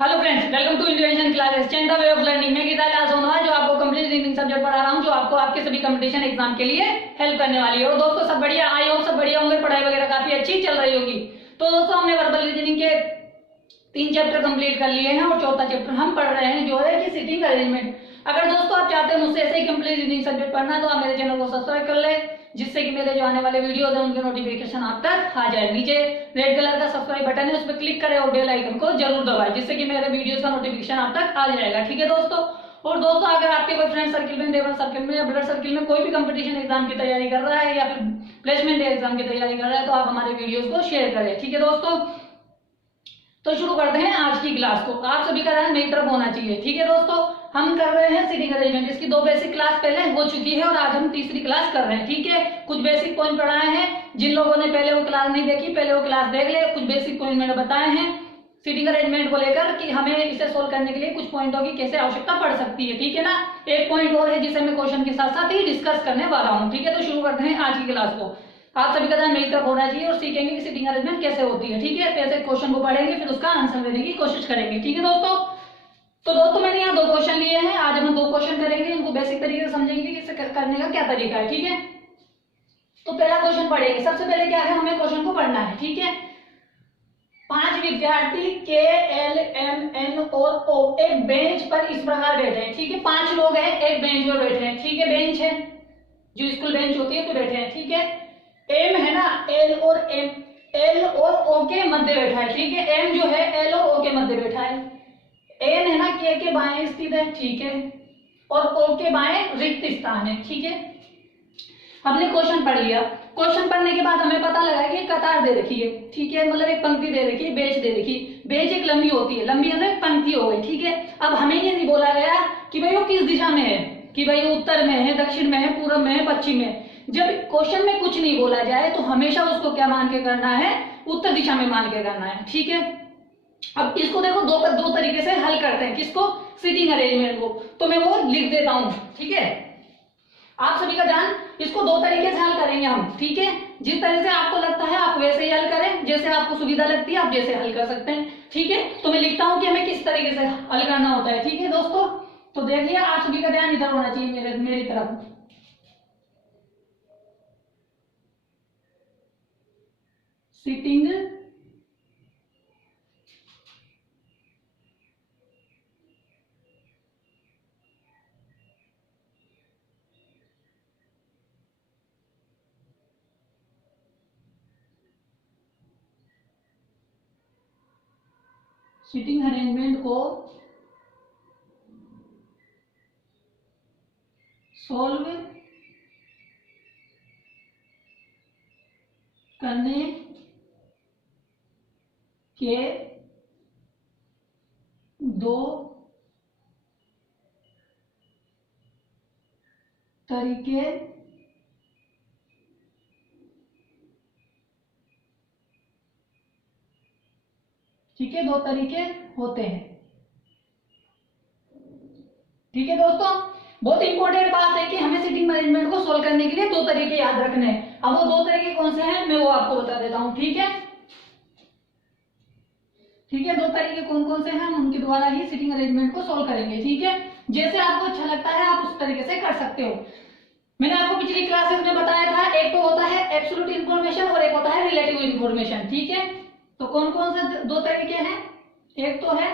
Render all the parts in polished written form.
Hello friends, welcome to individual classes change the way of learning. मैं गीता दास सोनोवाल जो आपको complete reading subject पढ़ा रहा हूं, जो आपको आपके सभी कंपटीशन एग्जाम के लिए हेल्प करने वाली है। और दोस्तों सब बढ़िया, आई होप सब बढ़िया होंगे, पढ़ाई वगैरह काफी अच्छी चल रही होगी। तो दोस्तों हमने वर्बल रीजनिंग के 3 चैप्टर कंप्लीट कर लिए हैं और चौथा चैप्टर हम पढ़ रहे हैं जो है कि सिटिंग अरेंजमेंट। अगर दोस्तों आप चाहते हैं मुझसे ऐसे ही कंप्लीट रीडिंग सब्जेक्ट पढ़ना तो आप मेरे चैनल को सब्सक्राइब कर ले, जिससे कि मेरे जो आने वाले वीडियोस हैं उनके नोटिफिकेशन आप तक आ जाए। नीचे रेड कलर का सब्सक्राइब बटन है, उस पर क्लिक करें और बेल आइकन को जरूर दबाएं, जिससे कि मेरे वीडियोस का नोटिफिकेशन आप तक आ जाएगा। ठीक है दोस्तों। और दोस्तों अगर आपके कोई फ्रेंड सर्किल में, नेबर सर्किल में या ब्लड सर्किल में कोई भी कंपटीशन एग्जाम की तैयारी कर रहा है या फिर प्लेसमेंट एग्जाम की तैयारी कर रहा है तो आप हमारे वीडियोस को शेयर करें। ठीक है दोस्तों, तो शुरू करते हैं आज की क्लास को। आप सभी का ध्यान मेरी तरफ होना चाहिए। ठीक है दोस्तों, हम कर रहे हैं सिटिंग अरेंजमेंट। इसकी 2 बेसिक क्लास पहले हो चुकी है और आज हम तीसरी क्लास कर रहे हैं। ठीक है, कुछ बेसिक पॉइंट पढ़ाए हैं। जिन लोगों ने पहले वो क्लास नहीं देखी, पहले वो क्लास देख ले। कुछ बेसिक पॉइंट मैंने बताए हैं सिटिंग अरेंजमेंट को लेकर कि हमें इसे सोल्व करने के लिए कुछ पॉइंटों की कैसे आवश्यकता पड़ सकती है। ठीक है ना। एक पॉइंट और है जिसे मैं क्वेश्चन के साथ साथ ही डिस्कस करने वाला हूँ। ठीक है, तो शुरू करते हैं आज की क्लास को। आप सभी का ध्यान मेरी तरफ होना चाहिए और सीखेंगे कि सिटिंग अरेंजमेंट कैसे होती है। ठीक है, कैसे क्वेश्चन को पढ़ेंगे फिर उसका आंसर देने की कोशिश करेंगे। ठीक है दोस्तों, तो दोस्तों मैंने यहाँ 2 क्वेश्चन लिए हैं। आज हम 2 क्वेश्चन करेंगे, इनको बेसिक तरीके से समझेंगे कि इसे करने का क्या तरीका है। ठीक है, तो पहला क्वेश्चन पढ़ेंगे। सबसे पहले क्या है, हमें क्वेश्चन को पढ़ना है। ठीक है, 5 विद्यार्थी के, एल, एम, एन और ओ एक बेंच पर इस प्रकार बैठे हैं। ठीक है, 5 लोग हैं, एक बेंच पर बैठे हैं। ठीक है, बेंच है जो स्कूल बेंच होती है तो बैठे हैं। ठीक है, एम है ना, एल और ओ के मध्य बैठा है। ठीक है, एम जो है एल और ओ के मध्य बैठा है। एन है ना के बाएं स्थित है। ठीक है, और ओ के बाएं रिक्त स्थान है। ठीक है, हमने क्वेश्चन पढ़ लिया। क्वेश्चन पढ़ने के बाद हमें पता लगा कि कतार दे रखी है। ठीक है, मतलब एक पंक्ति दे रखी है, बेंच दे रखी। बेंच एक लंबी होती है, लंबी मतलब एक पंक्ति हो गई। ठीक है, अब हमें ये नहीं बोला गया कि भाई वो किस दिशा में है, कि भाई उत्तर में है, दक्षिण में है, पूर्व में है, पश्चिम में। जब क्वेश्चन में कुछ नहीं बोला जाए तो हमेशा उसको क्या मान के करना है, उत्तर दिशा में मान के करना है। ठीक है, अब इसको देखो दो तरीके से हल करते हैं। किसको, सिटिंग अरेंजमेंट को। तो मैं वो लिख देता हूं। ठीक है, आप सभी का ध्यान, इसको 2 तरीके से हल करेंगे हम। ठीक है, जिस तरह से आपको लगता है आप वैसे ही हल करें, जैसे आपको सुविधा लगती है आप जैसे हल कर सकते हैं। ठीक है, तो मैं लिखता हूं कि हमें किस तरीके से हल करना होता है। ठीक है दोस्तों, तो देखिए आप सभी का ध्यान इधर होना चाहिए, मेरी तरफ। सिटिंग सिटिंग अरेंजमेंट को सॉल्व करने के 2 तरीके ठीक है, 2 तरीके होते हैं। ठीक है दोस्तों, बहुत इंपॉर्टेंट बात है कि हमें सिटिंग मैनेजमेंट को सोल्व करने के लिए 2 तरीके याद रखने हैं। अब वो 2 तरीके कौन से हैं मैं वो आपको बता देता हूं। ठीक है, ठीक है, 2 तरीके कौन कौन से हैं, हम उनके द्वारा ही सिटिंग अरेंजमेंट को सोल्व करेंगे। ठीक है, जैसे आपको अच्छा लगता है आप उस तरीके से कर सकते हो। मैंने आपको पिछली क्लासेस में बताया था, एक तो होता है एब्सोल्यूट इंफॉर्मेशन और एक होता है रिलेटिव इंफॉर्मेशन। ठीक है, तो कौन कौन से 2 तरीके हैं, एक तो है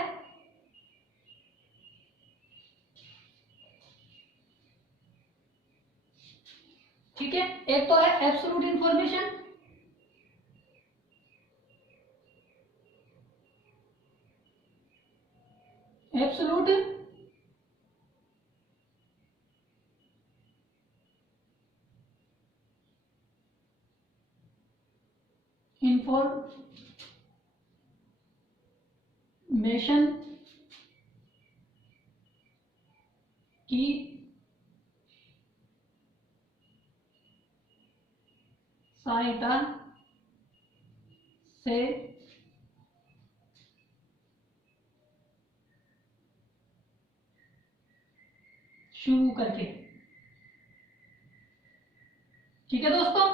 ठीक है, एक तो है एब्सोल्यूट इंफॉर्मेशन, एब्सोल्यूट इंफॉर्मेशन की सहायता से शुरू करके। ठीक है दोस्तों,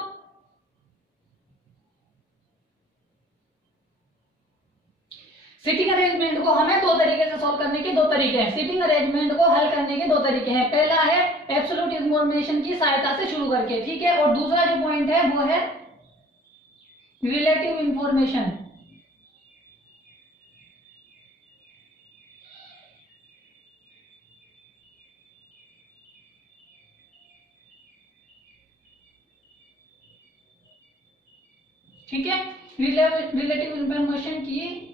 सिटिंग अरेंजमेंट को हमें दो तरीके से सॉल्व करने के दो तरीके हैं। सिटिंग अरेंजमेंट को हल करने के दो तरीके हैं। पहला है एब्सोल्यूट इंफॉर्मेशन की सहायता से शुरू करके, ठीक है, और दूसरा जो पॉइंट है वो है रिलेटिव इंफॉर्मेशन। ठीक है, रिलेटिव इंफॉर्मेशन की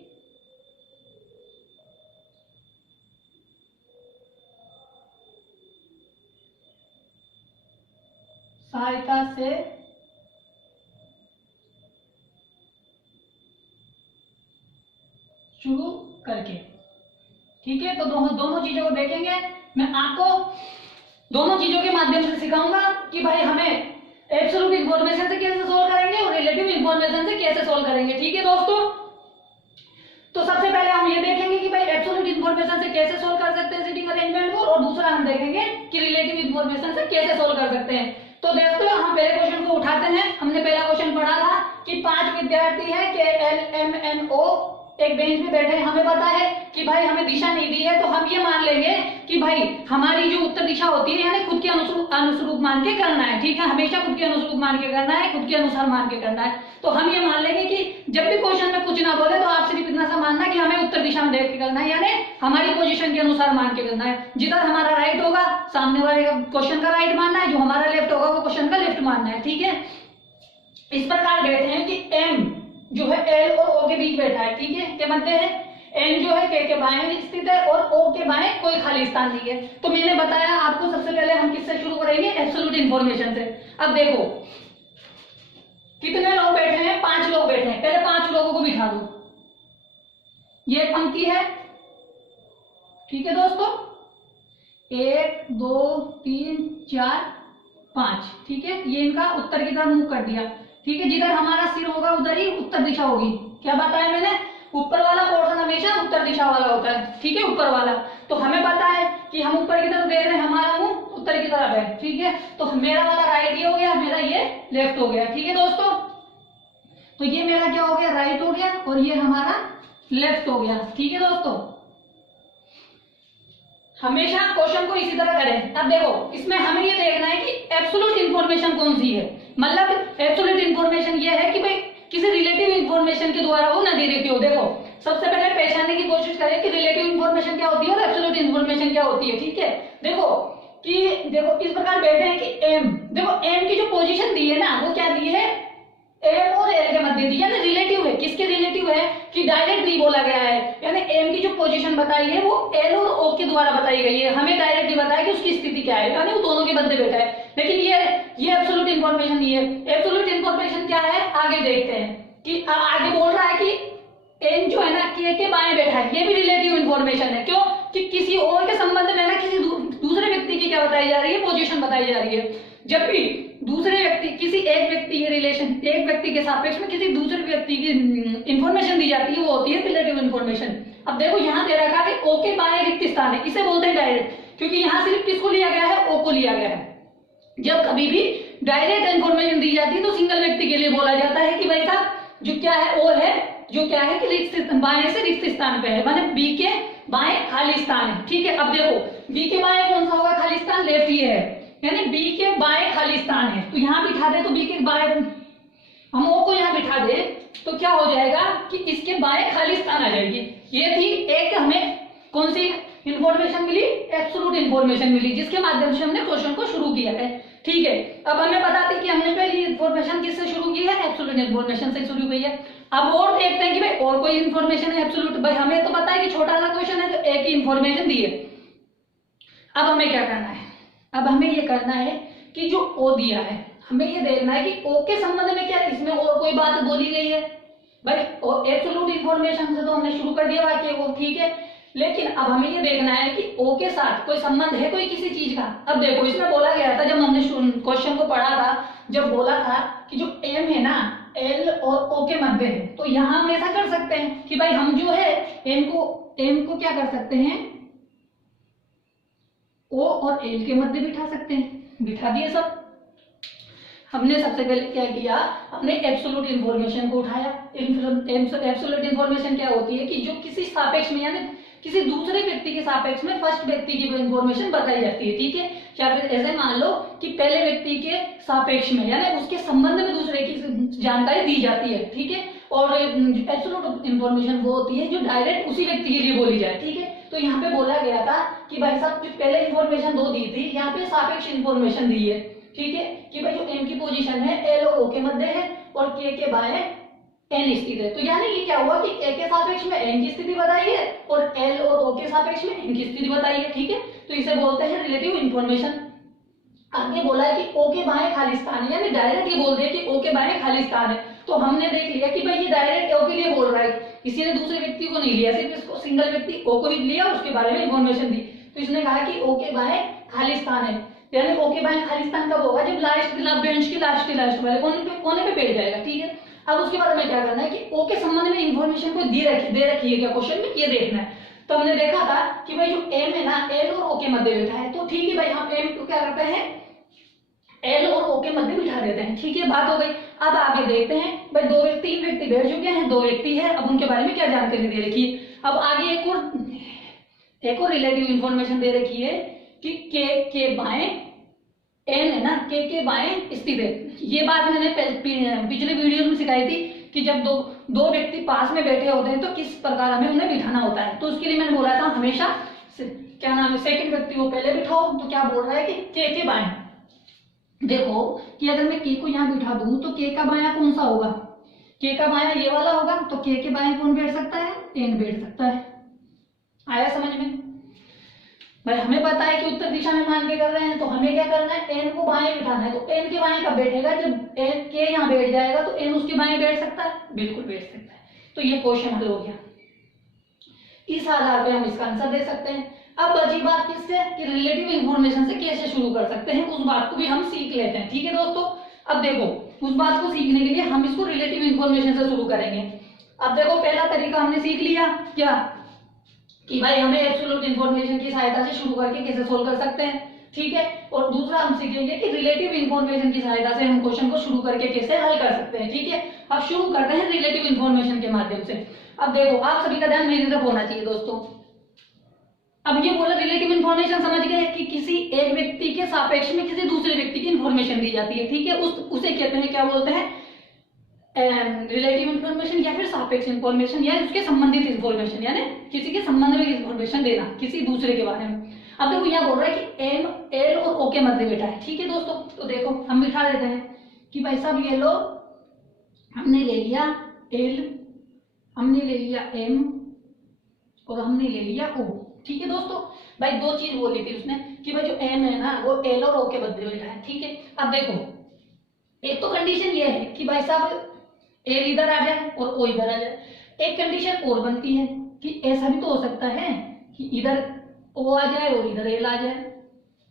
सहायता से शुरू करके, ठीक है। तो दोनों चीजों को देखेंगे। मैं आपको दोनों चीजों के माध्यम से सिखाऊंगा कि भाई हमें एब्सोल्यूट इंफॉर्मेशन से कैसे सोल्व करेंगे और रिलेटिव इंफॉर्मेशन से कैसे सोल्व करेंगे, ठीक है दोस्तों। तो सबसे पहले हम ये देखेंगे कि भाई एब्सोल्यूट इंफॉर्मेशन से कैसे सोल्व कर सकते हैं सिटिंग अरेंजमेंट को, और दूसरा हम देखेंगे कि रिलेटिव इंफॉर्मेशन से कैसे सोल्व कर सकते हैं। तो दोस्तों हम पहले क्वेश्चन को उठाते हैं। हमने पहला क्वेश्चन पढ़ा था कि 5 विद्यार्थी है KLMNO एक बेंच पे बैठे। हमें पता है कि भाई हमें दिशा नहीं दी है, तो हम ये मान लेंगे कि भाई हमारी जो उत्तर दिशा होती है यानी खुद के अनुरूप मान के करना है, ठीक है, हमेशा खुद के अनुरूप मान के करना है, खुद के अनुसार मान के करना है। तो हम ये मान लेंगे कि जब भी क्वेश्चन में कुछ ना बोले तो आप सिर्फ इतना सा मानना कि हमें उत्तर दिशा में देख के करना है, यानी हमारी पोजीशन के अनुसार मान के करना है। जिधर हमारा राइट होगा सामने वाले क्वेश्चन का राइट मानना है, जो हमारा लेफ्ट होगा वो क्वेश्चन का लेफ्ट मानना है, ठीक है। इस प्रकार बैठे हैं कि M जो है L और O के बीच बैठा है, ठीक है, के मध्य है। N जो है K के बाएं स्थित है और O के बाएं कोई खाली स्थान नहीं है। तो मैंने बताया आपको सबसे पहले हम किससे शुरू करेंगे, एब्सोल्यूट इंफॉर्मेशन से। अब देखो कितने लोग बैठे हैं, 5 लोग बैठे हैं। पहले 5 लोगों को बिठा दो, ये पंक्ति है, ठीक है दोस्तों, 1 2 3 4 5, ठीक है। ये इनका उत्तर की तरफ मुंह कर दिया, ठीक है। जिधर हमारा सिर होगा उधर ही उत्तर दिशा होगी। क्या बताया मैंने, ऊपर वाला पोर्शन हमेशा उत्तर दिशा वाला होता है, ठीक है, ऊपर वाला। तो हमें पता है कि हम ऊपर की तरफ देख रहे हैं, हमारा मुंह उत्तर की तरफ है, ठीक है। तो मेरा वाला राइट ये हो गया, मेरा ये लेफ्ट हो गया, ठीक है दोस्तों। तो ये मेरा क्या हो गया, राइट हो गया, और ये हमारा लेफ्ट हो गया, ठीक है दोस्तों। हमेशा क्वेश्चन को इसी तरह करें। अब देखो इसमें हमें ये देखना है कि एब्सोल्यूट इंफॉर्मेशन कौन सी है। मतलब एब्सोल्यूट इंफॉर्मेशन ये है कि भाई किसी रिलेटिव इंफॉर्मेशन के द्वारा वो ना दी रहती हो। देखो सबसे पहले पहचानने की कोशिश करें कि रिलेटिव इंफॉर्मेशन क्या होती है और एब्सोल्यूट इंफॉर्मेशन क्या होती है, ठीक है। देखो इस प्रकार बैठे हैं कि M, देखो M की जो पोजीशन दी है ना वो क्या दी है, M और L के मध्य दी है ना, रिलेटिव है। किसके रिलेटिव है कि डायरेक्ट नहीं बोला गया है, यानी M की जो पोजीशन बताई है वो L और O के द्वारा बताई गई है। हमें डायरेक्ट नहीं बताया कि उसकी स्थिति क्या है, यानी वो दोनों के मध्य बैठा है। लेकिन ये एब्सोल्यूट इंफॉर्मेशन नहीं है। एब्सोल्यूट इंफॉर्मेशन क्या है, आगे देखते हैं कि आगे बोल रहा है कि N जो है ना K के बाएं बैठा है, ये भी रिलेटिव इंफॉर्मेशन है। क्यों कि किसी और के संबंध में ना किसी दूसरे व्यक्ति की क्या बताई जा रही है, पोजीशन बताई जा रही है। जब भी दूसरे व्यक्ति किसी एक व्यक्ति के रिलेशन, एक व्यक्ति के सापेक्ष में किसी दूसरे व्यक्ति की इंफॉर्मेशन दी जाती है, वो होती है रिलेटिव इंफॉर्मेशन। अब देखो यहाँ दे रखा है कि O के बाएं रिक्त स्थान है, इसे बोलते हैं डायरेक्ट, क्योंकि यहाँ सिर्फ किसको लिया गया है, O को लिया गया है। जब कभी भी डायरेक्ट इंफॉर्मेशन दी जाती है तो सिंगल व्यक्ति के लिए बोला जाता है कि भाई साहब जो क्या है O है, जो क्या है कि रिक्त बाएं से रिक्त स्थान पे है, माने B के बाएं खाली स्थान है, ठीक है। अब देखो B के बाएं कौन सा होगा खाली स्थान, लेफ्ट ही है, यानी B के बाएं खाली स्थान है। तो यहाँ बिठा दे तो B के बाएं, हम O को यहाँ बिठा दे तो क्या हो जाएगा कि इसके बाएं खाली स्थान आ जाएगी। ये थी एक हमें कौन सी इंफॉर्मेशन मिली, एब्सोल्यूट इंफॉर्मेशन मिली, जिसके माध्यम से हमने क्वेश्चन को शुरू किया है, ठीक है। अब हमें बताते कि हमने पहली इंफॉर्मेशन किससे शुरू की है, एब्सोल्यूट इंफॉर्मेशन से शुरू की है। अब और देखते हैं कि भाई और कोई इंफॉर्मेशन है एब्सोल्यूट। भाई हमें तो पता है कि छोटा सा क्वेश्चन है तो एक ही इंफॉर्मेशन दी है। अब हमें क्या करना है, अब हमें ये करना है कि जो O दिया है हमें ये देखना है कि O के संबंध में क्या इसमें और कोई बात बोली गई है। भाई एब्सोल्यूट इंफॉर्मेशन से तो हमने शुरू कर दिया वाक्य वो, ठीक है। लेकिन अब हमें ये देखना है कि O के साथ कोई संबंध है कोई किसी चीज का। अब देखो इसमें बोला गया था, जब हमने क्वेश्चन को पढ़ा था, जब बोला था कि जो M है ना L और O के मध्य है, तो यहाँ हम ऐसा कर सकते हैं कि भाई हम जो है M को क्या कर सकते हैं, O और L के मध्य बिठा सकते हैं। बिठा दिए सब। हमने सबसे पहले क्या किया, हमने एब्सोल्यूट इन्फॉर्मेशन को उठाया। एब्सोल्यूट इन्फॉर्मेशन क्या होती है कि जो किसी सापेक्ष में यानी किसी दूसरे व्यक्ति के सापेक्ष में फर्स्ट व्यक्ति की इन्फॉर्मेशन बताई जाती है, ठीक है। या फिर ऐसे मान लो कि पहले व्यक्ति के सापेक्ष में यानी उसके संबंध में दूसरे की जानकारी दी जाती है, ठीक है। और एब्सोल्यूट इन्फॉर्मेशन वो होती है जो डायरेक्ट उसी व्यक्ति के लिए बोली जाए, ठीक है। तो यहाँ पे बोला गया था कि भाई साहब जो पहले इन्फॉर्मेशन दो दी थी, यहाँ पे सापेक्ष इन्फॉर्मेशन दी है, ठीक है, कि भाई जो एम की पोजीशन है एल और ओ के मध्य है और के बाएं एन स्थित है। तो यानी ये क्या हुआ कि ए के सापेक्ष में एन की स्थिति बताई है और एल और ओ के सापेक्ष में एन की स्थिति बताई है, ठीक है। तो इसे बोलते हैं रिलेटिव इन्फॉर्मेशन। आगे बोला है कि ओ के बाएं खाली स्थान है, यानी डायरेक्ट ये बोल दिया कि ओ के बाएं खाली स्थान है। तो हमने देख लिया कि भाई ये डायरेक्ट ओ के लिए बोल रहा है, किसी ने दूसरे व्यक्ति को नहीं लिया, सिर्फ इसको सिंगल व्यक्ति ओ को भी लिया और उसके बारे में इन्फॉर्मेशन दी। तो इसने कहा कि ओ के बाएं खाली स्थान है, यानी ओ के बाएं खाली स्थान कब होगा, जब बेंच की लास्ट वाले कोने पे बैठ जाएगा, ठीक है। अब उसके बाद हमें क्या करना है कि ओ के संबंध में इन्फॉर्मेशन को दे रखी है क्या क्वेश्चन में, ये देखना है। तो हमने देखा था कि भाई जो एम है ना एल और ओ के मध्य बैठा है, तो ठीक है भाई हम एम को क्या करते हैं एल और ओ के मध्य बिठा देते हैं, ठीक है, बात हो गई। अब आगे देखते हैं भाई तीन व्यक्ति बैठ चुके हैं, दो व्यक्ति है, अब उनके बारे में क्या जानकारी दे रखी है। अब आगे एक और रिलेटिव इंफॉर्मेशन दे रखी है कि के बाएं एन है ना, के बाएं स्थित है। ये बात मैंने पिछले वीडियो में सिखाई थी कि जब दो व्यक्ति पास में बैठे होते हैं तो किस प्रकार हमें उन्हें बिठाना होता है। तो उसके लिए मैंने बोला था हमेशा क्या नाम है सेकंड व्यक्ति को पहले बिठाओ। तो क्या बोल रहा है कि के बाएं, देखो कि अगर मैं के को यहाँ बिठा दूं तो के का बायां कौन सा होगा, के का बायां ये वाला होगा। तो के बाएं कौन बैठ सकता है, एन बैठ सकता है। आया समझ में भाई, हमें पता है कि उत्तर दिशा में मान के कर रहे हैं, तो हमें क्या करना है एन को बाएं बिठाना है। तो एन के बाएं कब बैठेगा, जब एन के यहाँ बैठ जाएगा तो एन उसके बाएं बैठ सकता है, बिल्कुल बैठ सकता है। तो ये क्वेश्चन हल हो गया। इस आधार पे हम इसका आंसर दे सकते हैं। अब बची बात किससे कि रिलेटिव इंफॉर्मेशन से कैसे शुरू कर सकते हैं, उस बात को भी हम सीख लेते हैं, ठीक है दोस्तों। अब देखो उस बात को सीखने के लिए हम इसको रिलेटिव इंफॉर्मेशन से शुरू करेंगे। अब देखो पहला तरीका हमने सीख लिया क्या कि भाई हमें एब्सोल्यूट इंफॉर्मेशन की सहायता से शुरू करके कैसे सोल्व कर सकते हैं, ठीक है। और दूसरा हम सीखेंगे कि रिलेटिव इंफॉर्मेशन की सहायता से हम क्वेश्चन को शुरू करके कैसे हल कर सकते हैं, ठीक है। अब शुरू करते हैं रिलेटिव इंफॉर्मेशन के माध्यम से। अब देखो आप सभी का ध्यान मेरी तरफ होना चाहिए दोस्तों। अब ये बोला रिलेटिव इन्फॉर्मेशन समझ गए कि किसी एक व्यक्ति के सापेक्ष में किसी दूसरे व्यक्ति की इन्फॉर्मेशन दी जाती है, ठीक है। उसे कहते हैं क्या बोलते हैं रिलेटिव इन्फॉर्मेशन या फिर सापेक्ष इन्फॉर्मेशन या उसके संबंधित इन्फॉर्मेशन, यानी किसी के संबंध में इन्फॉर्मेशन देना किसी दूसरे के बारे में। अब देखो यहाँ बोल रहा है कि एम एल और ओ के मध्य बैठा है, ठीक है दोस्तों। तो देखो हम बिठा देते हैं कि भाई साहब ये लो, हमने ले लिया एल, हमने ले लिया एम और हमने ले लिया ओ, ठीक है दोस्तों। भाई दो चीज बोली थी उसने कि भाई जो एम है ना वो एल और ओ के मध्य बैठा है, ठीक है। अब देखो एक तो कंडीशन ये है कि भाई साहब एल इधर आ जाए और ओ इधर आ जाए। एक कंडीशन और बनती है कि ऐसा भी तो हो सकता है कि इधर ओ आ जाए और इधर एल आ जाए।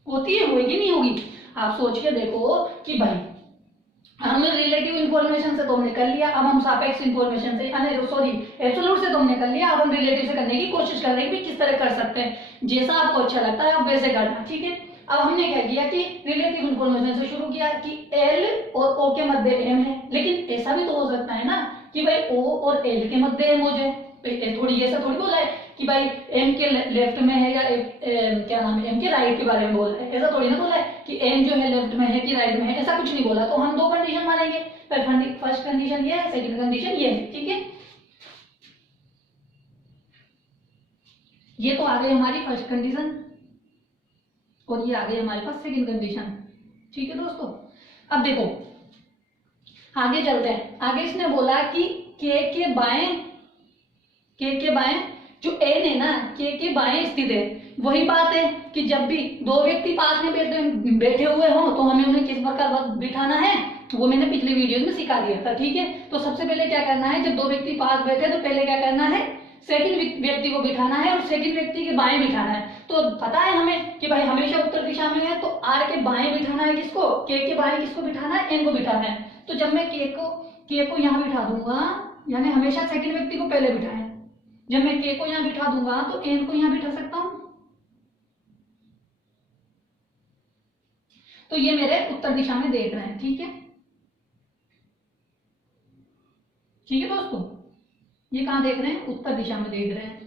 होती है, होगी नहीं होगी? आप सोच के देखो कि भाई हमने रिलेटिव इंफॉर्मेशन से तो हमने कर लिया, अब हम सापेक्ष इंफॉर्मेशन से सॉरी एब्सोल्यूट से तो हमने कर लिया, अब हम रिलेटिव से करने की कोशिश कर रहे हैं कि किस तरह कर सकते हैं। जैसा आपको अच्छा लगता है आप वैसे करना, ठीक है। अब हमने क्या किया कि रिलेटिव इंफॉर्मेशन से शुरू किया कि एल और ओ के मध्य एम है, लेकिन ऐसा भी तो हो सकता है ना कि भाई ओ और एल के मध्य एम हो जाए। थोड़ी ऐसा थोड़ी बोला है कि भाई एम के लेफ्ट में है या क्या नाम है एम के राइट के बारे में बोला है, ऐसा थोड़ी ना बोला है कि एम जो है लेफ्ट में है कि राइट में है, ऐसा कुछ नहीं बोला। तो हम दो कंडीशन मानेंगे, फर्स्ट कंडीशन ये है, सेकंड कंडीशन ये है, ठीक है। ये तो आ गई हमारी फर्स्ट कंडीशन और ये आ गई हमारे पास सेकंड कंडीशन, ठीक है दोस्तों। अब देखो आगे चलते हैं। आगे इसने बोला कि के बाएं जो एन है ना के बाएं स्थित है। वही बात है कि जब भी दो व्यक्ति पास में बैठे हुए हों तो हमें उन्हें किस प्रकार बिठाना है, वो मैंने पिछले वीडियो में सिखा दिया था, ठीक है। तो सबसे पहले क्या करना है, जब दो व्यक्ति पास बैठे तो पहले क्या करना है सेकंड व्यक्ति को बिठाना है और सेकंड व्यक्ति के बाएं बिठाना है। तो पता है हमें कि भाई हमेशा उत्तर दिशा में है तो आर के बाएं बिठाना है किसको, के बाएं किसको बिठाना है, एन को बिठाना है। तो जब मैं के को यहाँ बिठा दूंगा, यानी हमेशा सेकंड व्यक्ति को पहले बिठाएं। जब मैं के को यहाँ बिठा दूंगा तो एन को यहाँ बिठा सकता हूं। तो ये मेरे उत्तर दिशा में देख रहे हैं, ठीक है। ठीक है दोस्तों, ये कहाँ देख रहे हैं, उत्तर दिशा में देख रहे हैं।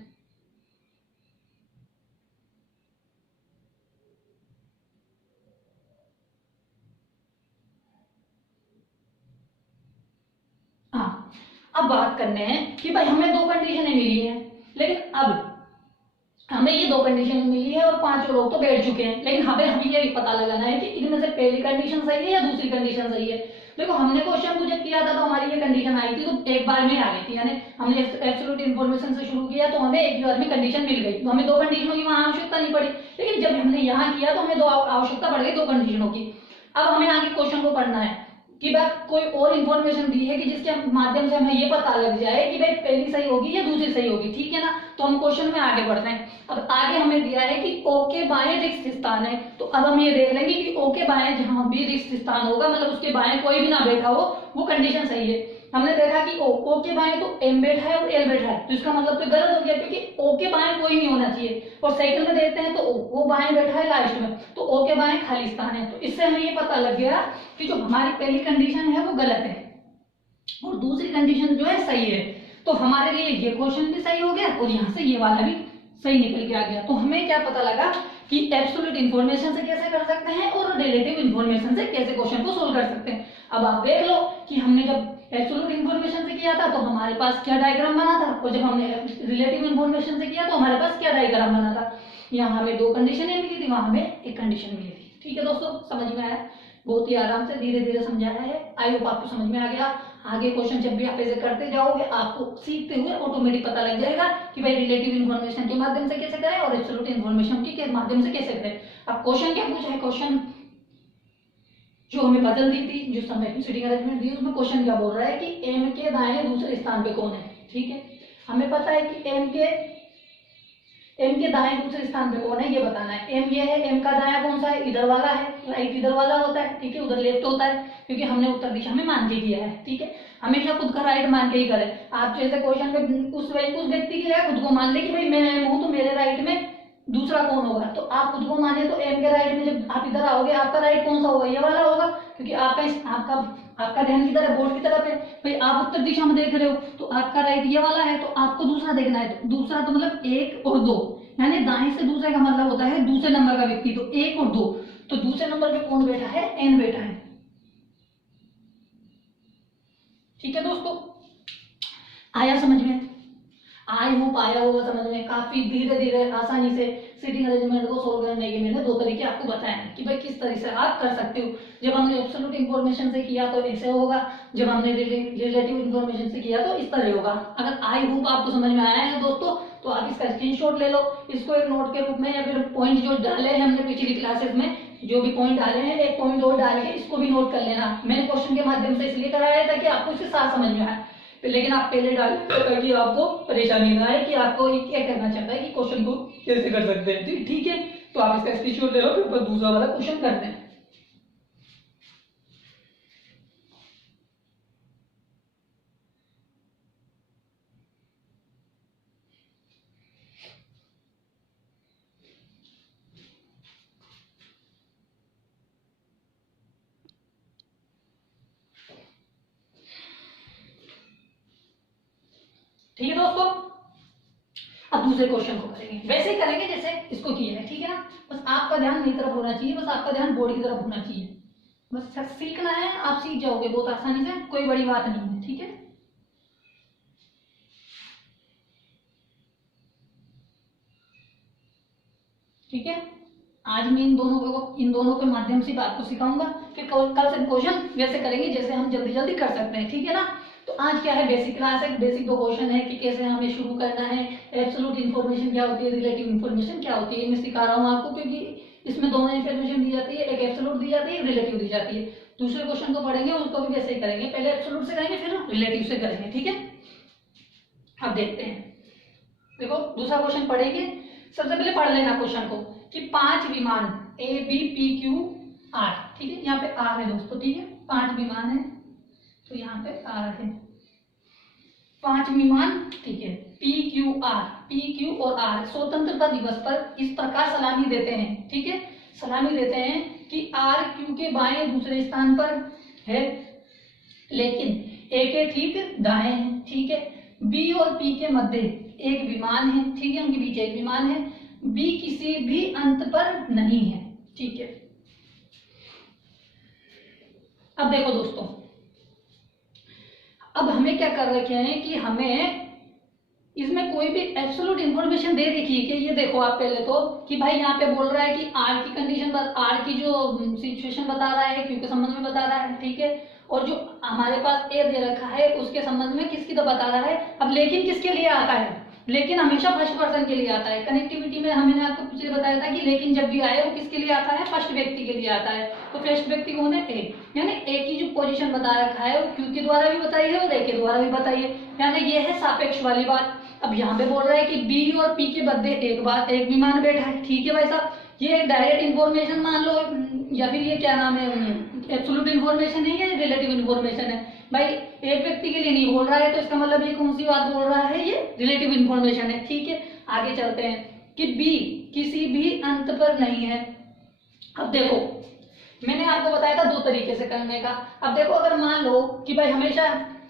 हाँ, अब बात करने हैं कि भाई हमें दो कंडीशनें मिली हैं, लेकिन अब हमें ये दो कंडीशन मिली है और 5 लोग तो बैठ चुके हैं, लेकिन हमें ये पता लगाना है कि इनमें से पहली कंडीशन सही है या दूसरी कंडीशन सही है। देखो हमने क्वेश्चन को जब किया था तो हमारी ये कंडीशन आई थी तो एक बार में आ गई थी, यानी हमने एब्सोल्यूट इन्फॉर्मेशन से शुरू किया तो हमें एक बार में कंडीशन मिल गई, तो हमें दो कंडीशनों की वहां आवश्यकता नहीं पड़ी। लेकिन जब हमने यहाँ किया तो हमें दो आवश्यकता पड़ गई, दो कंडीशनों की। अब हमें आगे क्वेश्चन को पढ़ना है कि भाई कोई और इन्फॉर्मेशन दी है कि जिसके माध्यम से हमें ये पता लग जाए कि भाई पहली सही होगी या दूसरी सही होगी, ठीक है ना। तो हम क्वेश्चन में आगे बढ़ते हैं। अब आगे हमें दिया है कि ओ के बाएं रिक्त स्थान है, तो अब हम ये देख लेंगे कि ओ के बाएं जहां भी रिक्त स्थान होगा, मतलब उसके बाएं कोई भी ना बैठा हो, वो कंडीशन सही है। हमने देखा कि ओ के बाएं तो एम बैठा है और एल बैठा है, तो इसका मतलब तो गलत हो गया, क्योंकि ओ के बाएं कोई नहीं होना चाहिए। और सेकंड में देखते हैं तो ओ बाएं बैठा है लास्ट में, तो ओ के बाएं खाली स्थान है। तो इससे हमें ये पता लग गया कि जो हमारी पहली कंडीशन है वो गलत है और दूसरी कंडीशन जो है सही है। तो हमारे लिए ये क्वेश्चन भी सही हो गया और यहाँ से ये वाला भी सही निकल के आ गया। तो हमें क्या पता लगा कि एब्सोल्यूट इन्फॉर्मेशन से कैसे कर सकते हैं और रिलेटिव इन्फॉर्मेशन से कैसे क्वेश्चन को सोल्व कर सकते हैं। अब आप देख लो कि हमने जब एब्सोल्यूट इन्फॉर्मेशन से किया था तो हमारे पास क्या डायग्राम बना था, और जब हमने रिलेटिव इन्फॉर्मेशन से किया तो हमारे पास क्या डायग्राम बना था। यहाँ हमें दो कंडीशनें मिली थी, वहां हमें एक कंडीशन मिली थी। ठीक है दोस्तों, समझ में आया, बहुत ही आराम से धीरे धीरे समझाया है। आई होप आपको समझ में आ गया। आगे क्वेश्चन जब भी आप ऐसे करते जाओगे आपको सीखते हुए ऑटोमेटिक पता लग जाएगा कि भाई रिलेटिव इन्फॉर्मेशन के माध्यम से कैसे करें और एब्सोल्यूट इन्फॉर्मेशन के माध्यम से कैसे करें। अब क्वेश्चन क्या पूछा है, क्वेश्चन जो हमें पजल दी थी, जो समय सीटिंग अरेंजमेंट दी, उसमें क्वेश्चन क्या बोल रहा है कि एम के दाएं दूसरे स्थान पे कौन है। ठीक है, हमें पता है कि एम के दाएं दूसरे स्थान पे कौन है ये बताना है। एम ये है, एम का दायां कौन सा है, इधर वाला है, राइट इधर वाला होता है, ठीक है, उधर लेफ्ट होता है, क्योंकि हमने उत्तर दिशा में मान के किया है। ठीक है, हमेशा खुद का राइट मान के ही करें। आप जैसे क्वेश्चन में उस व्यक्ति के लिए खुद को मान ले कि भाई मैं एम हूं तो मेरे राइट में दूसरा कौन होगा, तो आप खुद को माने तो एम के राइट में जब आप इधर आओगे आपका राइट कौन सा होगा, ये वाला होगा, क्योंकि आपका ध्यान किधर है, बोर्ड की तरफ है। भाई आप उत्तर दिशा में देख रहे हो तो आपका राइट ये वाला है, तो आपको दूसरा देखना है। तो दूसरा तो मतलब 1 और 2, यानी दाएं से दूसरे का मतलब होता है दूसरे नंबर का व्यक्ति, तो 1 और 2। तो दूसरे नंबर पे कौन बैठा है, एन बैठा है। ठीक है दोस्तों, आया समझ में, आई होप आया होगा समझ में। काफी धीरे धीरे आसानी से सीटिंग अरेंजमेंट को सोल्व करने के मैंने दो तरीके आपको बताए हैं कि भाई किस तरह से आप कर सकते हो। जब हमने एब्सोल्यूट इन्फॉर्मेशन से किया तो ऐसे होगा, जब हमने रिलेटिव इन्फॉर्मेशन से किया तो इस तरह होगा। अगर आई होप आपको समझ में आया है दोस्तों तो आप इसका स्क्रीनशॉट ले लो, इसको एक नोट के रूप में, या फिर पॉइंट जो डाले हैं हमने पिछली क्लासेस में जो भी पॉइंट डाले हैं, एक पॉइंट और डाल के इसको भी नोट कर लेना। मैंने क्वेश्चन के माध्यम से इसलिए कराया है ताकि आपको इसके साथ समझ में आए, लेकिन आप पहले डाल ताकि आपको परेशानी ना आए कि आपको क्या करना चाहता है कि क्वेश्चन को कैसे कर सकते हैं। ठीक है, तो आप इसका स्क्रीनशॉट ले लो, फिर ऊपर दूसरा वाला क्वेश्चन करते हैं। ठीक है दोस्तों, अब दूसरे क्वेश्चन को करेंगे, वैसे ही करेंगे जैसे इसको किया है। ठीक है ना, बस आपका ध्यान मेरी तरफ होना चाहिए, बस आपका ध्यान बोर्ड की तरफ होना चाहिए। बस सीखना है, आप सीख जाओगे बहुत आसानी से, कोई बड़ी बात नहीं है। ठीक है, ठीक है, आज मैं इन दोनों के माध्यम से आपको सिखाऊंगा, फिर कल से क्वेश्चन वैसे करेंगे जैसे हम जल्दी जल्दी कर सकते हैं। ठीक है ना, तो आज क्या है, बेसिक क्लास है, बेसिक दो क्वेश्चन है कि कैसे हमें शुरू करना है, एब्सोल्यूट इन्फॉर्मेशन क्या होती है, रिलेटिव इन्फॉर्मेशन क्या होती है, मैं सिखा रहा हूँ आपको, क्योंकि इसमें दोनों इन्फॉर्मेशन दी जाती है, एक एब्सोल्यूट दी जाती है, रिलेटिव दी जाती है। दूसरे क्वेश्चन को पढ़ेंगे उसको भी वैसे ही करेंगे, पहले एब्सोल्यूट से करेंगे फिर रिलेटिव से करेंगे। ठीक है, अब देखते हैं, देखो दूसरा क्वेश्चन पढ़ेंगे। सबसे पहले पढ़ लेना क्वेश्चन को कि 5 विमान ABPQR, ठीक है, यहाँ पे आर है दोस्तों। ठीक है, 5 विमान है तो यहाँ पे आर है, 5 विमान। ठीक है, PQ और R स्वतंत्रता दिवस पर इस प्रकार सलामी देते हैं। ठीक है, सलामी देते हैं कि R Q के बाएं दूसरे स्थान पर है, लेकिन A के ठीक दाएं है। ठीक है। बी और पी के मध्य एक विमान है, ठीक है, उनके बीच एक विमान है। बी किसी भी अंत पर नहीं है, ठीक है। अब देखो दोस्तों, अब हमें क्या कर रखे हैं कि हमें इसमें कोई भी एब्सोल्यूट इंफॉर्मेशन दे रखी है कि ये देखो आप पहले तो कि भाई यहाँ पे बोल रहा है कि आर की कंडीशन, आर की जो सिचुएशन बता रहा है, क्यू के संबंध में बता रहा है, ठीक है। और जो हमारे पास ए दे रखा है उसके संबंध में किसकी तो बता रहा है। अब लेकिन किसके लिए आता है, लेकिन हमेशा फर्स्ट पर्सन के लिए आता है। कनेक्टिविटी में हमने आपको पिछले बताया था कि लेकिन जब भी आए वो किसके लिए आता है, फर्स्ट व्यक्ति के लिए आता है। तो फर्स्ट व्यक्ति कौन है, ए, यानी ए की जो पोजीशन बता रखा है वो क्यू के द्वारा भी बताई है और ए के द्वारा भी बताई है, यानी ये है सापेक्ष वाली बात। अब यहाँ पे बोल रहा है कि बी और पी के मध्य एक विमान बैठा है, ठीक है भाई साहब। ये एक डायरेक्ट इंफॉर्मेशन मान लो, या फिर ये क्या नाम है, एब्सोल्यूट इंफॉर्मेशन है या रिलेटिव इंफॉर्मेशन है। भाई एक व्यक्ति के लिए नहीं बोल रहा है तो इसका मतलब ये कौन सी बात बोल रहा है, ये रिलेटिव इंफॉर्मेशन है, ठीक है। आगे चलते हैं कि बी किसी भी अंत पर नहीं है। अब देखो मैंने आपको बताया था दो तरीके से करने का। अब देखो अगर मान लो कि भाई हमेशा,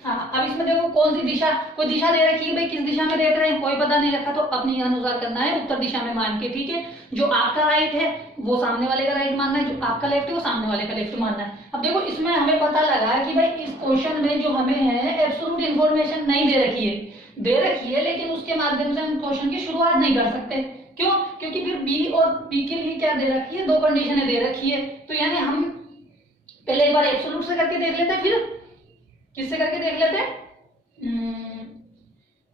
हाँ, अब इसमें देखो कौन सी दिशा, कोई दिशा दे रखी है, भाई किस दिशा में देख रहे हैं कोई पता नहीं रखा, तो अपने अनुसार करना है, उत्तर दिशा में मान के, ठीक है। जो आपका राइट है वो सामने वाले का राइट मानना है, जो आपका लेफ्ट है वो सामने वाले का लेफ्ट मानना है। अब देखो इसमें हमें पता लगा कि भाई इस क्वेश्चन में जो हमें है एब्सोल्यूट इन्फॉर्मेशन नहीं दे रखी है, दे रखी है लेकिन उसके माध्यम से हम क्वेश्चन की शुरुआत नहीं कर सकते। क्यों, क्योंकि फिर बी और पी के लिए क्या दे रखी है, दो कंडीशनें दे रखी है। तो यानी हम पहले एक बार एब्सोल्यूट से करके देख लेते हैं, फिर किससे करके देख लेते हैं,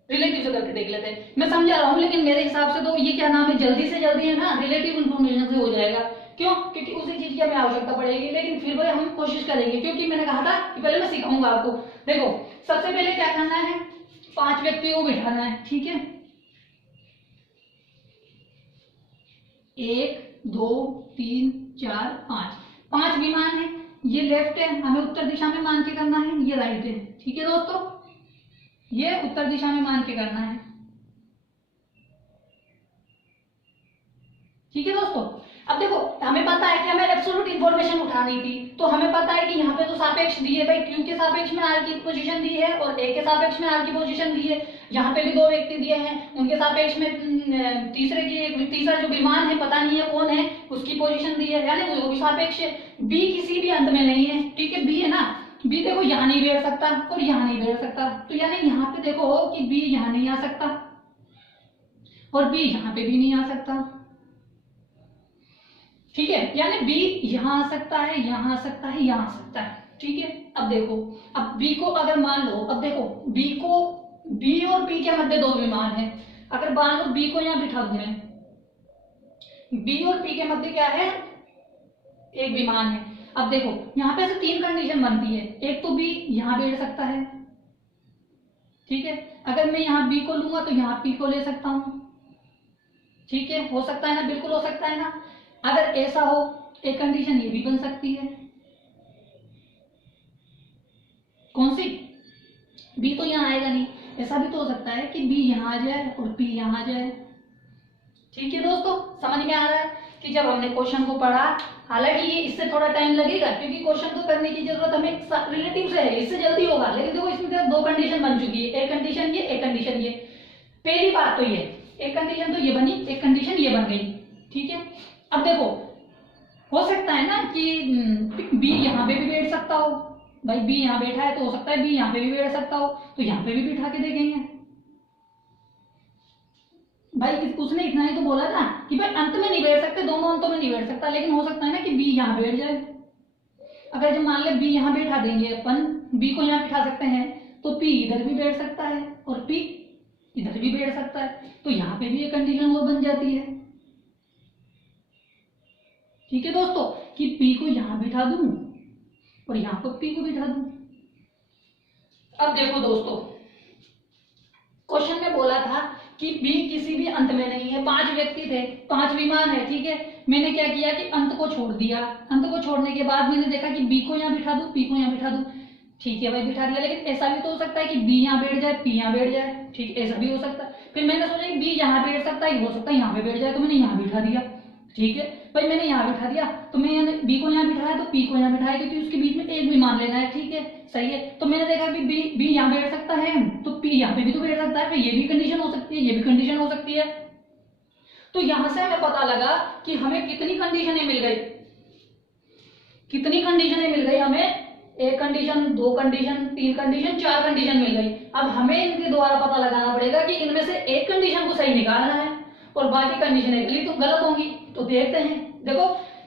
रिलेटिव से करके देख लेते हैं। मैं समझा रहा हूं लेकिन मेरे हिसाब से तो ये क्या नाम है, जल्दी से जल्दी है ना रिलेटिव इंफॉर्मेशन से हो जाएगा। क्यों, क्योंकि उसी चीज की हमें आवश्यकता पड़ेगी, लेकिन फिर भी हम कोशिश करेंगे, क्योंकि मैंने कहा था कि पहले मैं सिखाऊंगा आपको। देखो सबसे पहले क्या करना है, 5 व्यक्तियों को बिठाना है, ठीक है। 1 2 3 4 5 विमान है। ये लेफ्ट है, हमें उत्तर दिशा में मान के करना है, ये राइट है, ठीक है दोस्तों, ये उत्तर दिशा में मान के करना है, ठीक है दोस्तों। अब देखो हमें पता है कि हमें एब्सोल्यूट इंफॉर्मेशन उठानी थी, तो हमें पता है कि यहाँ पे तो सापेक्ष दी है, भाई क्यू के सापेक्ष में आर की पोजीशन दी है और ए के सापेक्ष में आर की पोजीशन दी है। यहाँ पे भी 2 व्यक्ति दिए हैं, उनके सापेक्ष में तीसरा जो विमान है पता नहीं है कौन है, उसकी पोजीशन दी है, यानी वो भी सापेक्ष है। बी किसी भी अंत में नहीं है, ठीक है, बी है ना, बी देखो यहाँ नहीं बैठ सकता और यहाँ नहीं बैठ सकता, तो यानी यहाँ पे देखो कि बी यहाँ नहीं आ सकता और बी यहाँ पे भी नहीं आ सकता, ठीक है। यानी बी यहाँ आ सकता है, यहाँ आ सकता है, यहाँ आ सकता है, ठीक है। अब देखो, अब बी को अगर मान लो, अब देखो बी और पी के मध्य 2 विमान है, अगर मान लो बी को यहाँ बिठा दूं मैं, बी और पी के मध्य क्या है, एक विमान है। अब देखो यहाँ पे से 3 कंडीशन बनती है, एक तो बी यहाँ बैठ सकता है, ठीक है। अगर मैं यहाँ बी को लूंगा तो यहाँ पी को ले सकता हूं, ठीक है, हो सकता है ना, बिल्कुल हो सकता है ना। अगर ऐसा हो, एक कंडीशन ये भी बन सकती है, कौन सी, बी तो यहाँ आएगा नहीं, ऐसा भी तो हो सकता है कि बी यहाँ आ जाए और पी यहाँ आ जाए, ठीक है दोस्तों। समझ में आ रहा है कि जब हमने क्वेश्चन को पढ़ा, हालांकि ये इससे थोड़ा टाइम लगेगा क्योंकि क्वेश्चन तो करने की जरूरत हमें रिलेटिव से है, इससे जल्दी होगा, लेकिन देखो इसमें 2 कंडीशन बन चुकी है, एक कंडीशन ये, एक कंडीशन ये। पहली बात तो ये, एक कंडीशन तो ये बनी, एक कंडीशन ये बन गई, ठीक है। अब देखो हो सकता है ना कि बी यहाँ पे भी बैठ सकता हो, भाई बी यहाँ बैठा है तो हो सकता है बी यहाँ पे भी बैठ सकता हो, तो यहाँ पे भी बिठा के देखेंगे। भाई उसने इतना ही तो बोला था कि भाई अंत में नहीं बैठ सकते, दोनों अंतों में नहीं बैठ सकता, लेकिन हो सकता है ना कि बी यहाँ बैठ जाए। अगर जब मान ले बी यहाँ बैठा देंगे अपन, बी को यहाँ बिठा सकते हैं, तो पी इधर भी बैठ सकता है और पी इधर भी बैठ सकता है, तो यहाँ पे भी एक कंडीशन और बन जाती है, ठीक है दोस्तों, कि पी को यहाँ बिठा दूं और यहाँ पर पी को बिठा दूं। अब देखो दोस्तों, क्वेश्चन में बोला था कि बी किसी भी अंत में नहीं है, 5 व्यक्ति थे, 5 विमान है, ठीक है। मैंने क्या किया कि अंत को छोड़ दिया, अंत को छोड़ने के बाद मैंने देखा कि बी को यहाँ बिठा दूं, पी को यहाँ बिठा दूं, ठीक है भाई बिठा दिया। लेकिन ऐसा भी तो हो सकता है कि बी यहाँ बैठ जाए, पी यहाँ बैठ जाए, ठीक, ऐसा भी हो सकता है। फिर मैंने सोचा कि बी यहाँ बैठ सकता है, हो सकता है यहाँ पे बैठ जाए, तो मैंने यहाँ बिठा दिया। ठीक है भाई, मैंने यहाँ बिठा दिया तो मैं बी को यहाँ बिठाया तो पी को यहाँ बिठाया, क्योंकि उसके बीच में एक भी मान लेना है। ठीक है, सही है। तो मैंने देखा कि बी यहाँ बैठ सकता है तो पी यहाँ पे भी तो बैठ सकता है, ये भी कंडीशन हो सकती है, ये भी कंडीशन हो सकती है। तो यहां से हमें पता लगा कि हमें कितनी कंडीशनें मिल गई, कितनी कंडीशनें मिल गई हमें, एक कंडीशन, दो कंडीशन, तीन कंडीशन, चार कंडीशन मिल गई। अब हमें इनके द्वारा पता लगाना पड़ेगा कि इनमें से एक कंडीशन को सही निकालना है और बाकी कंडीशनें गलत होंगी। तो देखते हैं, देखो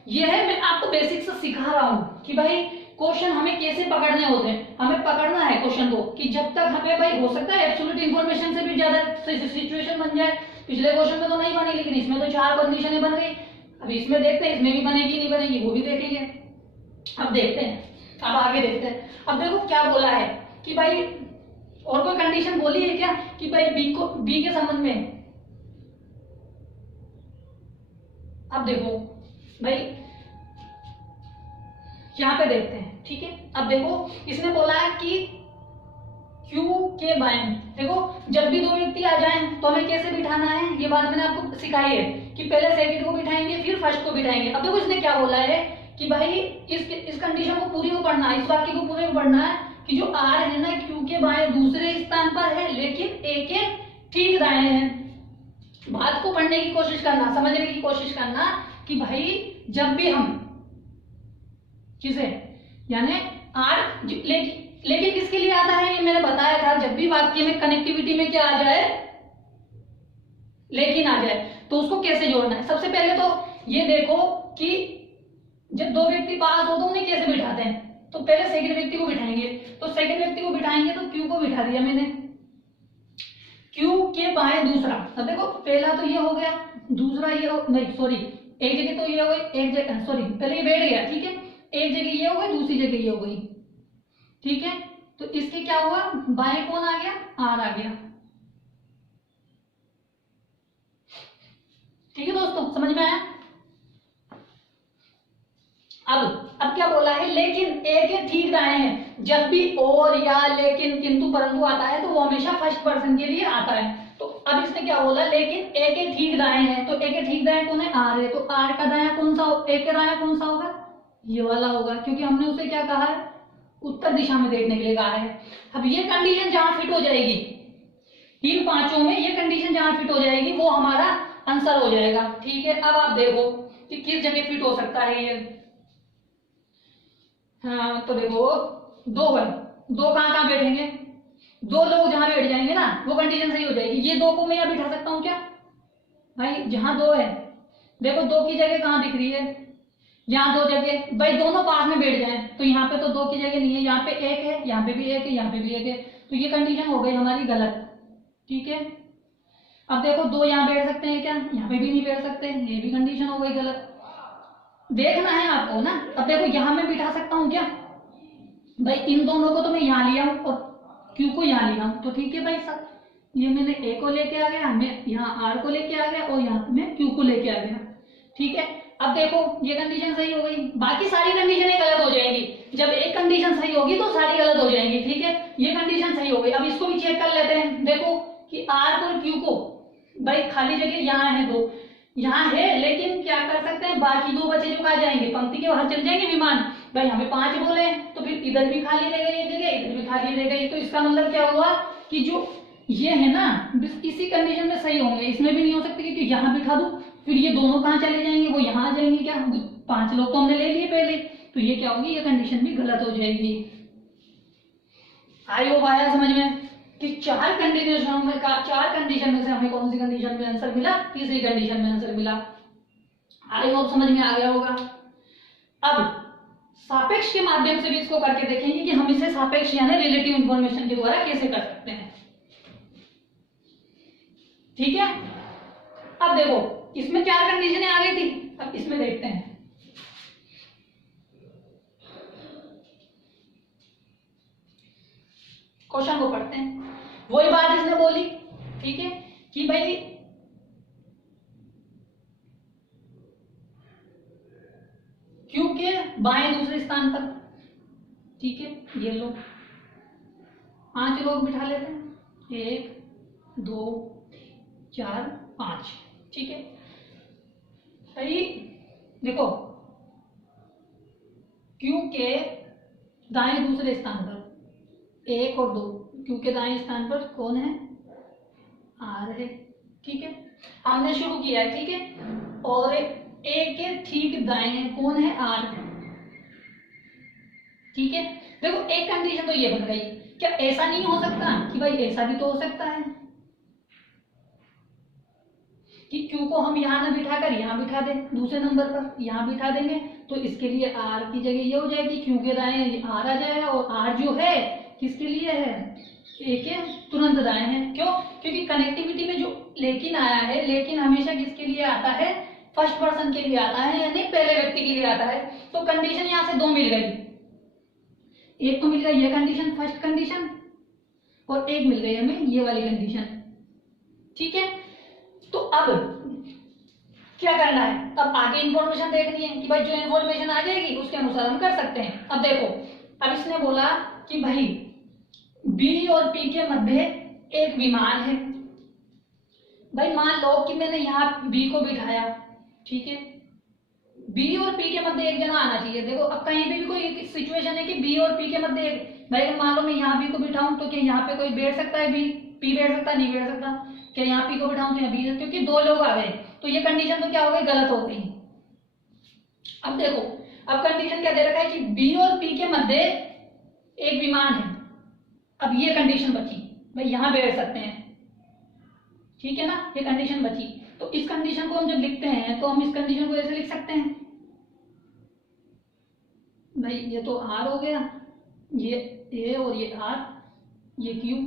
ये है, मैं आपको बेसिक से सिखा रहा हूं कि भाई क्वेश्चन हमें कैसे पकड़ने होते हैं। हमें पकड़ना है क्वेश्चन को कि जब तक हमें भाई हो सकता है एब्सोल्यूट इंफॉर्मेशन से भी ज्यादा सिचुएशन बन जाए। पिछले क्वेश्चन में तो नहीं बनी, लेकिन इसमें तो चार कंडीशनें बन गई। अब इसमें देखते हैं इसमें भी बनेगी नहीं बनेगी, वो भी देखेंगे। अब देखते हैं, अब आगे देखते हैं। अब देखो क्या बोला है कि भाई, और कोई कंडीशन बोली है क्या कि भाई बी के संबंध में। अब देखो भाई यहां पे देखते हैं। ठीक है, अब देखो इसने बोला है कि Q के बाएं, देखो जब भी दो व्यक्ति आ जाएं तो हमें कैसे बिठाना है, ये बात मैंने आपको सिखाई है कि पहले सेकंड को बिठाएंगे फिर फर्स्ट को बिठाएंगे। अब देखो इसने क्या बोला है कि भाई इस कंडीशन को पूरी को पढ़ना है, इस वाक्य को पूरे को पढ़ना है कि जो R है ना Q के बाएं दूसरे स्थान पर है, लेकिन A के ठीक दाएं है। बात को पढ़ने की कोशिश करना, समझने की कोशिश करना कि भाई जब भी हम किसे यानी R लेकिन किसके लिए आता है, ये मैंने बताया था, जब भी वाक्य में कनेक्टिविटी में क्या आ जाए, लेकिन आ जाए, तो उसको कैसे जोड़ना है। सबसे पहले तो ये देखो कि जब दो व्यक्ति पास हो तो उन्हें कैसे बिठाते हैं। तो पहले सेकंड व्यक्ति को बिठाएंगे, तो सेकंड व्यक्ति को बिठाएंगे तो Q को बिठा दिया मैंने, Q के बाएं दूसरा। अब देखो पहला तो ये हो गया, दूसरा ये नहीं सॉरी, एक जगह तो ये हो गई, एक जगह सॉरी पहले ये बैठ गया। ठीक है, एक जगह ये हो गई, दूसरी जगह ये हो गई। ठीक है, तो इसके क्या हुआ, बाएं कौन आ गया, R आ गया। ठीक है दोस्तों, समझ में आया। अब क्या बोला है, लेकिन ए के ठीक दाएं हैं। जब भी और या लेकिन किंतु परंतु आता है तो वो हमेशा फर्स्ट पर्सन के लिए आता है। तो अब इसने क्या बोला, लेकिन ए के ठीक दाएं हैं, तो ए के ठीक दाएं कौन है, R है। तो R का दायां कौन सा, ए के दायां कौन सा होगा, ये वाला होगा, क्योंकि हमने उसे क्या कहा है, उत्तर दिशा में देखने के लिए कहा है। अब ये कंडीशन जहां फिट हो जाएगी, इन पांचों में ये कंडीशन जहां फिट हो जाएगी वो हमारा आंसर हो जाएगा। ठीक है, अब आप देखो कि किस जगह फिट हो सकता है ये। हाँ तो देखो दो है, दो कहाँ बैठेंगे, दो लोग जहां बैठ जाएंगे ना वो कंडीशन सही हो जाएगी। ये दो को मैं यहाँ बिठा सकता हूँ क्या भाई, जहां दो है, देखो दो की जगह कहाँ दिख रही है, यहाँ दो जगह, भाई दोनों पास में बैठ जाए तो यहाँ पे तो दो की जगह नहीं है, यहाँ पे एक है, यहाँ पे भी एक है, यहाँ पे भी एक है, तो ये कंडीशन हो गई हमारी गलत। ठीक है, अब देखो दो यहाँ बैठ सकते हैं क्या, यहाँ पे भी नहीं बैठ सकते, ये भी कंडीशन हो गई गलत। देखना है आपको ना। अब देखो यहाँ मैं बिठा सकता हूँ क्या भाई, इन दोनों को तो मैं यहाँ लिया हूँ और Q को यहाँ लिया हूँ, तो ठीक है भाई साहब, ये मैंने A को लेके आ गया, मैं यहाँ R को लेके आ गया और यहाँ मैं Q को लेके आ गया। ठीक है, अब देखो ये कंडीशन सही हो गई, बाकी सारी कंडीशनें गलत हो जाएंगी। जब एक कंडीशन सही होगी तो सारी गलत हो जाएंगी। ठीक है, ये कंडीशन सही हो गई। अब इसको भी चेक कर लेते हैं, देखो कि R और Q को भाई खाली जगह यहाँ है, दो यहाँ है, लेकिन क्या कर सकते हैं, बाकी दो बचे जो कहा जाएंगे, पंक्ति के बाहर चल जाएंगे विमान। भाई हमें 5 बोले तो फिर इधर भी खाली रह गई एक जगह, इधर भी खाली रह गई, तो इसका मतलब क्या हुआ कि जो ये है ना इसी कंडीशन में सही होंगे, इसमें भी नहीं हो सकते क्योंकि यहाँ बिठा दो फिर ये दोनों कहाँ चले जाएंगे, वो यहाँ आ जाएंगे। क्या 5 लोग तो हमने ले लिए पहले, तो ये क्या होगी, ये कंडीशन भी गलत हो जाएगी। आई होप आया समझ में कि चार कंडीशन में से हमें कौन सी कंडीशन में आंसर मिला, तीसरी कंडीशन में आंसर मिला। आई होप समझ में आ गया होगा। अब सापेक्ष के माध्यम से भी इसको करके देखेंगे कि हम इसे सापेक्ष यानी रिलेटिव इंफॉर्मेशन के द्वारा कैसे कर सकते हैं। ठीक है, अब देखो इसमें 4 कंडीशनें आ गई थी, अब इसमें देखते हैं। क्वेश्चन को पढ़ते हैं, वही बात इसने बोली। ठीक है कि भाई Q के बाएं दूसरे स्थान पर, ठीक है ये लो 5 लोग बिठा लेते हैं, 1 2 3 4 5। ठीक है, भाई देखो Q के दाएं दूसरे स्थान पर 1 और 2, Q के दाएं स्थान पर कौन है, R है, ठीक है, हमने शुरू किया है, ठीक है, और A के ठीक दाएं है कौन है, R, ठीक है। देखो एक कंडीशन तो ये बन गई, क्या ऐसा नहीं हो सकता कि भाई ऐसा भी तो हो सकता है कि Q को हम यहाँ ना बिठाकर यहाँ बिठा दें, दूसरे नंबर पर यहाँ बिठा देंगे, तो इसके लिए R की जगह ये हो जाएगी Q के दाएं R आ जाएगा, और R जो है किसके लिए है, A के तुरंत दाएं है। क्यों? क्योंकि कनेक्टिविटी में जो लेकिन आया है, लेकिन हमेशा किसके लिए आता है, फर्स्ट पर्सन के लिए आता है, यानी पहले व्यक्ति के लिए आता है। तो कंडीशन यहाँ से 2 मिल गई, एक तो मिल गई ये कंडीशन फर्स्ट कंडीशन, और एक मिल गई हमें ये वाली कंडीशन, ठीक है। तो अब क्या करना है, अब आगे इंफॉर्मेशन देखनी है कि भाई जो इंफॉर्मेशन आ जाएगी उसके अनुसार हम कर सकते हैं। अब देखो, अब इसने बोला कि भाई B और P के मध्य एक विमान है। भाई मान लो कि मैंने यहाँ B को बिठाया, ठीक है, B और P के मध्य एक जना आना चाहिए। देखो अब कहीं पे भी कोई सिचुएशन है कि B और P के मध्य एक, भाई अगर मान लो मैं यहाँ B को बिठाऊं तो क्या यहाँ पे कोई बैठ सकता है, P बैठ सकता है, नहीं बैठ सकता। क्या यहाँ P को बिठाऊं तो यहाँ B, क्योंकि 2 लोग आ गए, तो ये कंडीशन तो क्या हो गई, गलत हो गई। अब देखो, अब कंडीशन क्या दे रखा है कि B और P के मध्य एक विमान है। अब ये कंडीशन बची, भाई यहाँ बैठ सकते हैं, ठीक है ना, ये कंडीशन बची। तो इस कंडीशन को हम जब लिखते हैं तो हम इस कंडीशन को ऐसे लिख सकते हैं, भाई ये तो R हो गया, ये A और ये R, ये Q,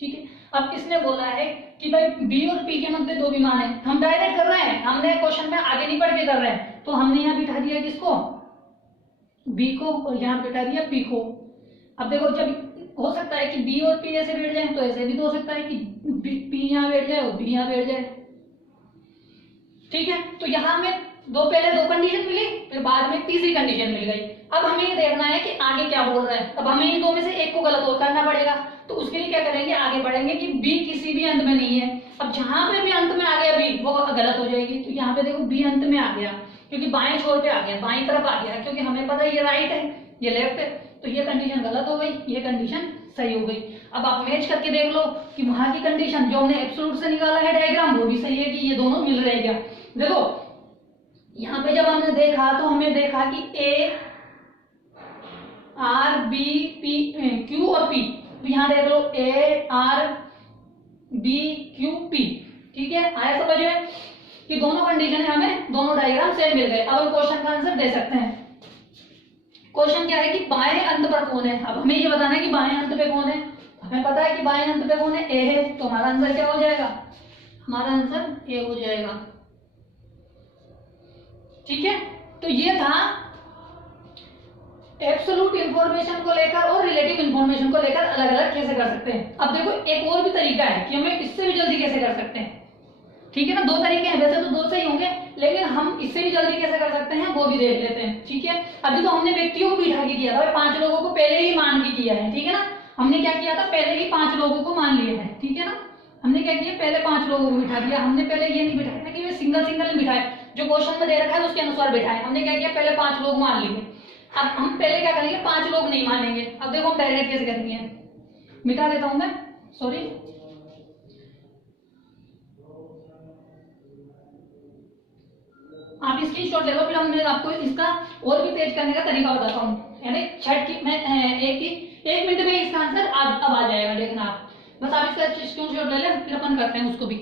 ठीक है। अब इसने बोला है कि भाई B और P के मध्य 2 विमान है। हम डायरेक्ट कर रहे हैं, हमने क्वेश्चन में आगे नहीं बढ़ के कर रहे हैं, तो हमने यहाँ बिठा दिया किसको, B को, और यहाँ बिठा दिया P को। अब देखो, जब हो सकता है कि B और P ऐसे बैठ जाए, तो ऐसे भी तो हो सकता है कि P यहाँ बैठ जाए और B यहाँ बैठ जाए, ठीक है। तो यहाँ हमें पहले 2 कंडीशन मिली, फिर बाद में तीसरी कंडीशन मिल गई। अब हमें ये देखना है कि आगे क्या बोल रहा है। अब हमें इन 2 में से एक को गलत और करना पड़ेगा, तो उसके लिए क्या करेंगे, आगे बढ़ेंगे कि B किसी भी अंत में नहीं है। अब जहां पे भी अंत में आ गया B, वो गलत हो जाएगी। तो यहाँ पे देखो B अंत में आ गया, क्योंकि बाएं छोर पे आ गया, बाएं तरफ आ गया, क्योंकि हमें पता है ये राइट है, ये लेफ्ट है, तो ये कंडीशन गलत हो गई, ये कंडीशन सही हो गई। अब आप मैच करके देख लो कि वहां की कंडीशन जो हमने एब्सोल्यूट से निकाला है डायग्राम, वो भी सही है कि ये दोनों मिल रहे हैं क्या। देखो यहाँ पे जब हमने देखा तो हमें देखा कि A R B P Q और P, तो यहाँ देख लो A R B Q P, ठीक है, आया समझ में कि दोनों कंडीशन है, हमें दोनों डायग्राम सेम मिल गए। अब हम क्वेश्चन का आंसर दे सकते हैं। क्वेश्चन क्या है कि बाएं अंत पर कौन है। अब हमें ये बताना है कि बाएं अंत पे कौन है। हमें पता है कि बाएं अंत पे कौन है, A है, तो हमारा आंसर क्या हो जाएगा, हमारा आंसर A हो जाएगा, ठीक है। तो ये था एब्सोल्यूट इंफॉर्मेशन को लेकर और रिलेटिव इंफॉर्मेशन को लेकर अलग अलग कैसे कर सकते हैं। अब देखो एक और भी तरीका है कि हमें इससे भी जल्दी कैसे कर सकते हैं, ठीक है ना। 2 तरीके हैं, वैसे तो 2 से ही होंगे, लेकिन हम इससे भी जल्दी कैसे कर सकते हैं वो भी देख लेते हैं, ठीक है। अभी तो हमने व्यक्तियों को बिठा के किया था, 5 लोगों को पहले ही मान के किया है, ठीक है ना। हमने क्या किया था, पहले ही 5 लोगों को मान लिया है, ठीक है ना। हमने क्या किया, पहले 5 लोगों को बिठा दिया। हमने पहले ये नहीं बिठाया कि सिंगल सिंगल बिठाए, जो क्वेश्चन में दे रखा है उसके अनुसार बिठाए। हमने क्या किया, पहले 5 लोग मान लिए। अब हम पहले क्या करेंगे, 5 लोग नहीं मानेंगे। अब देखो हम डायरेक्ट कैसे करेंगे, मिटा देता हूं मैं, सॉरी, आप स्क्रीनशॉट ले लो, फिर मैं आपको इसका और भी तेज करने का तरीका बताता हूँ। यानी छठ की मैं एक मिनट में इसका आंसर अब आ जाएगा, देखना आप बस, आप इसका स्क्रीनशॉट ले लें, फिर अपन करते हैं उसको भी,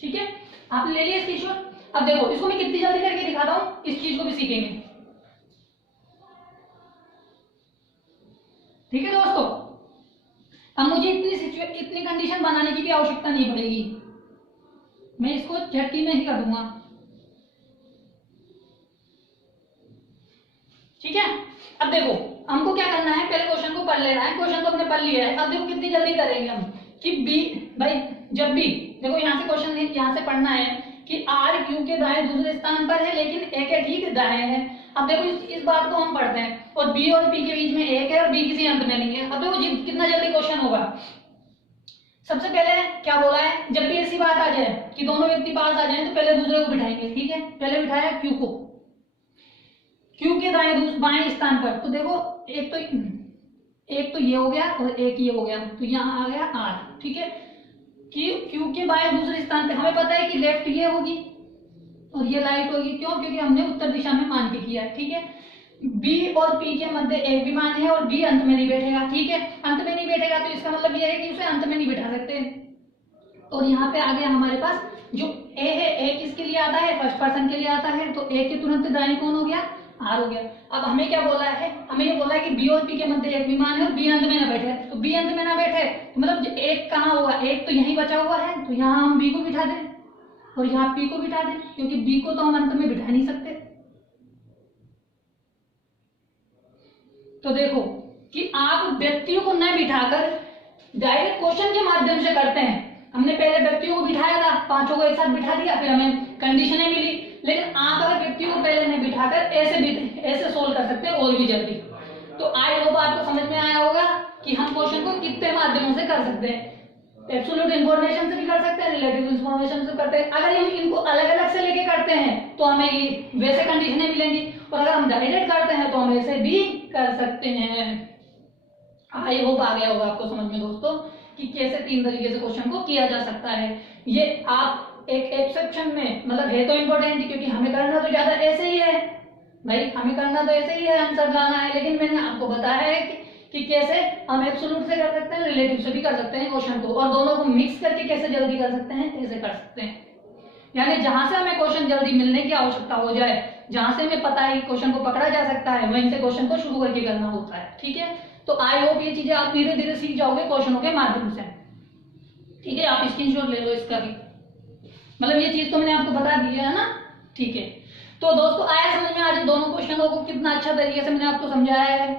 ठीक है। आपने ले लिया स्क्रीनशॉट। अब देखो इसको मैं कितनी जल्दी करके दिखाता हूँ, इस चीज को भी सीखेंगे, ठीक है दोस्तों। अब मुझे इतनी कंडीशन बनाने की भी आवश्यकता नहीं पड़ेगी, मैं इसको झटकी में ही कर दूंगा, ठीक है। अब देखो हमको क्या करना है, पहले क्वेश्चन को पढ़ लेना है। क्वेश्चन तो हमने पढ़ लिया है। अब देखो कितनी जल्दी करेंगे हम कि बी, भाई जब भी देखो यहाँ से क्वेश्चन यहाँ से पढ़ना है कि आर क्यू के दाएं दूसरे स्थान पर है, लेकिन ए के ठीक दाएं है। अब देखो इस बात को हम पढ़ते हैं, और बी और पी के बीच में एक है और बी किसी अंत में नहीं है। अब देखो कितना जल्दी क्वेश्चन होगा। सबसे पहले क्या बोला है, जब भी ऐसी बात आ जाए कि दोनों व्यक्ति पास आ जाए तो पहले दूसरे को बिठाएंगे, ठीक है। पहले बिठाया क्यू को, क्यू के दाएं बाएं स्थान पर। तो देखो एक तो ये हो गया और एक ये हो गया, तो यहाँ आ गया आर, ठीक है। क्यू के बाएं दूसरे स्थान पे हमें पता है कि लेफ्ट ये होगी और ये राइट होगी, क्यों? क्योंकि हमने उत्तर दिशा में मान के किया है, ठीक है। बी और पी के मध्य एक भी मान है और बी अंत में नहीं बैठेगा, ठीक है। अंत में नहीं बैठेगा तो इसका मतलब ये है कि उसे अंत में नहीं बैठा सकते। और यहाँ पे आ गया हमारे पास जो ए है, ए किसके लिए आता है? फर्स्ट पर्सन के लिए आता है, तो ए के तुरंत दाएं कौन हो गया? आर हो गया। अब हमें क्या बोला है? हमें ये बोला है कि बी और पी के मध्य एक भी मान है और बी अंत में ना बैठे, तो बी अंत में ना बैठे मतलब एक कहाँ होगा? एक तो यहीं बचा हुआ है, तो यहाँ हम बी को बिठा दें और यहाँ पी को बिठा दें, क्योंकि बी को तो हम अंत में बिठा नहीं सकते। तो देखो कि आप व्यक्तियों को न बिठाकर डायरेक्ट क्वेश्चन के माध्यम से करते हैं। हमने पहले व्यक्तियों को बिठाया था, पांचों को एक साथ बिठा दिया, फिर हमें कंडीशनें मिली। लेकिन आप अगर व्यक्तियों को पहले नहीं बिठाकर ऐसे सोल्व कर सकते हैं और भी जल्दी। तो आई होप आपको समझ में आया होगा कि हम क्वेश्चन को कितने माध्यमों से कर सकते हैं। एब्सोल्यूट इंफॉर्मेशन से भी कर सकते हैं, रिलेटिव इंफॉर्मेशन से करते हैं। अगर हम इनको अलग अलग से लेके करते हैं तो हमें वैसे कंडीशनें मिलेंगी, और अगर हम डायरेक्ट करते हैं तो हम ऐसे भी कर सकते हैं। आई होप आ गया होगा आपको समझ में दोस्तों कि कैसे तीन तरीके से क्वेश्चन को किया जा सकता है। ये आप एक एक्सेप्शन में मतलब है तो इम्पोर्टेंट, क्योंकि हमें करना तो ज्यादा ऐसे ही है भाई, हमें करना तो ऐसे ही है, आंसर लाना है। लेकिन मैंने आपको बताया है कि कैसे हम एब्सोल्यूट से कर सकते हैं, रिलेटिव से भी कर सकते हैं क्वेश्चन को, और दोनों को मिक्स करके कैसे जल्दी कर सकते हैं, ऐसे कर सकते हैं। यानी जहां से हमें क्वेश्चन जल्दी मिलने की आवश्यकता हो जाए, जहां से हमें पता है कि क्वेश्चन को पकड़ा जा सकता है, वहीं से क्वेश्चन को शुरू करके करना होता है, ठीक है। तो आई होप ये चीजें आप धीरे धीरे सीख जाओगे क्वेश्चनों के माध्यम से, ठीक है। आप स्क्रीनशॉट ले लो इसका भी, मतलब ये चीज तो मैंने आपको बता दी है ना, ठीक है। तो दोस्तों आया समझ में आज दोनों क्वेश्चनों को कितना अच्छा तरीके से मैंने आपको समझाया है,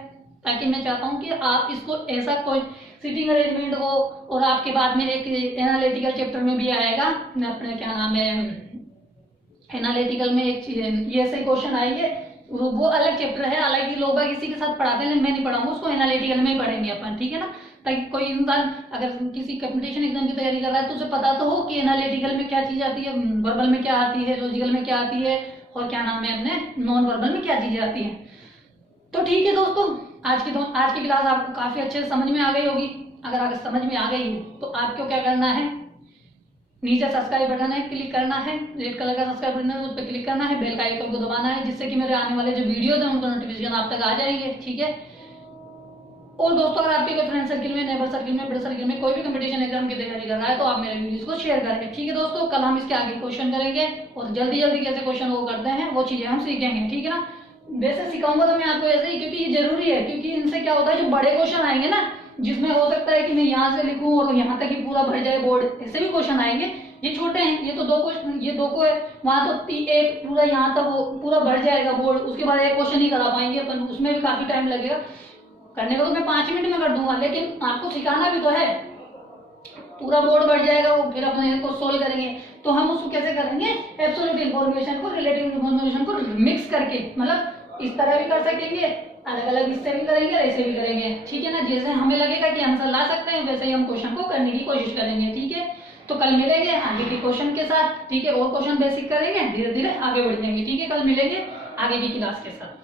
ताकि मैं चाहता हूं कि आप इसको ऐसा कोई सीटिंग अरेंजमेंट हो, और आपके बाद में एक एनालिटिकल चैप्टर में भी आएगा अपने क्या नाम है एनालिटिकल में एक ये ऐसे क्वेश्चन आएंगे, वो अलग चैप्टर है, हालांकि लोग बाग इसी के साथ पढ़ाते हैं, मैं नहीं पढ़ाऊंगा उसको, एनालिटिकल में ही पढ़ेंगे अपन, ठीक है ना। ताकि कोई इंसान अगर किसी कंपटीशन एग्जाम की तैयारी कर रहा है तो उसे पता तो हो कि एनालिटिकल में क्या चीज आती है, वर्बल में क्या आती है, लॉजिकल में क्या आती है, और क्या नाम है अपने नॉन वर्बल में क्या चीजें आती है। तो ठीक है दोस्तों, आज की क्लास आपको काफी अच्छे से समझ में आ गई होगी। अगर समझ में आ गई है तो आपको क्या करना है, नीचे सब्सक्राइब बटन है, क्लिक करना है, रेड कलर का सब्सक्राइब बटन है, उस पर क्लिक करना है, बेल का आइकन को दबाना है, जिससे कि मेरे आने वाले जो वीडियोस हैं उनका नोटिफिकेशन आप तक आ जाएंगे, ठीक है। और दोस्तों अगर आपके कोई फ्रेंड सर्किल में, नेबर सर्किल में, बड़े सर्किल में कोई भी कंपटीशन एग्जाम की तैयारी कर रहा है तो आप मेरे वीडियोस को शेयर करेंगे, ठीक है दोस्तों। कल हम इसके आगे क्वेश्चन करेंगे और जल्दी जल्दी कैसे क्वेश्चन वो करते हैं वो चीजें हम सीखेंगे, ठीक है ना। वैसे सिखाऊंगा तो मैं आपको ऐसे ही, क्योंकि ये जरूरी है, क्योंकि इनसे क्या होता है जो बड़े क्वेश्चन आएंगे ना, जिसमें हो सकता है कि मैं यहाँ से लिखूं और यहाँ तक ही पूरा भर जाए बोर्ड, ऐसे भी क्वेश्चन आएंगे। ये छोटे हैं, ये तो दो क्वेश्चन, ये दो को है, वहां तो एक पूरा यहाँ तक वो पूरा भर जाएगा बोर्ड, उसके बाद एक क्वेश्चन ही करा पाएंगे अपन, उसमें भी काफी टाइम लगेगा। करने को तो मैं 5 मिनट में कर दूंगा, लेकिन आपको सिखाना भी तो है, पूरा बोर्ड बढ़ जाएगा वो, फिर अपने को सोल्व करेंगे। तो हम उसको कैसे करेंगे, एब्सोल्यूट इंफॉर्मेशन को रिलेटिव इंफॉर्मेशन को मिक्स करके, मतलब इस तरह भी कर सकेंगे, अलग अलग इससे भी करेंगे, ऐसे भी करेंगे, ठीक है ना। जैसे हमें लगेगा कि आंसर ला सकते हैं वैसे ही हम क्वेश्चन को करने की कोशिश करेंगे, ठीक है। तो कल मिलेंगे आगे के क्वेश्चन के साथ, ठीक है। और क्वेश्चन बेसिक करेंगे, धीरे धीरे आगे बढ़ जाएंगे, ठीक है। कल मिलेंगे आगे की क्लास के साथ।